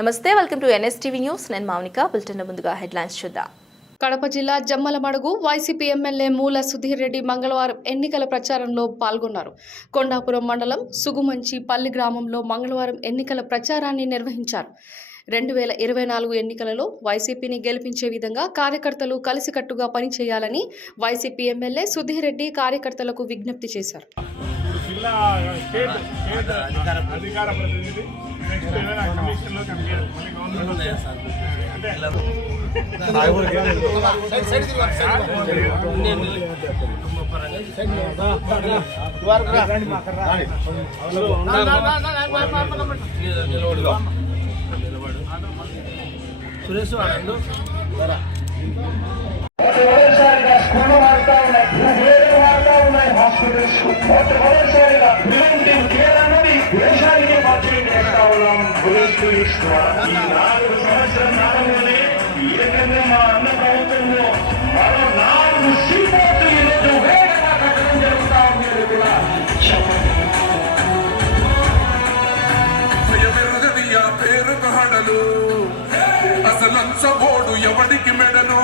నమస్తే, welcome to NSTV news. నేను Mounika. Bulletin ముందుగా హెడ్లైన్స్ చూద్దాం. కడప జిల్లా జమ్మలమడుగు వైసీపీ ఎమ్మెల్యే మూల సుధీర్ రెడ్డి మంగళవారం ఎన్నికల ప్రచారంలో పాల్గొన్నారు. కొండాపురం మండలం సుగుమంచి పల్లి గ్రామంలో మంగళవారం ఎన్నికల ప్రచారాన్ని నిర్వహించారు. 2024 ఎన్నికలలో వైసీపీని గెలిపించే విధంగా కార్యకర్తలు కలిసికట్టుగా పనిచేయాలని వైసీపీ ఎమ్మెల్యే సుధీర్ రెడ్డి కార్యకర్తలకు విజ్ఞప్తి చేశారు. సురేష్ వాడు పేరు కహడలు అసలంచబోడు ఎవడికి మెడలు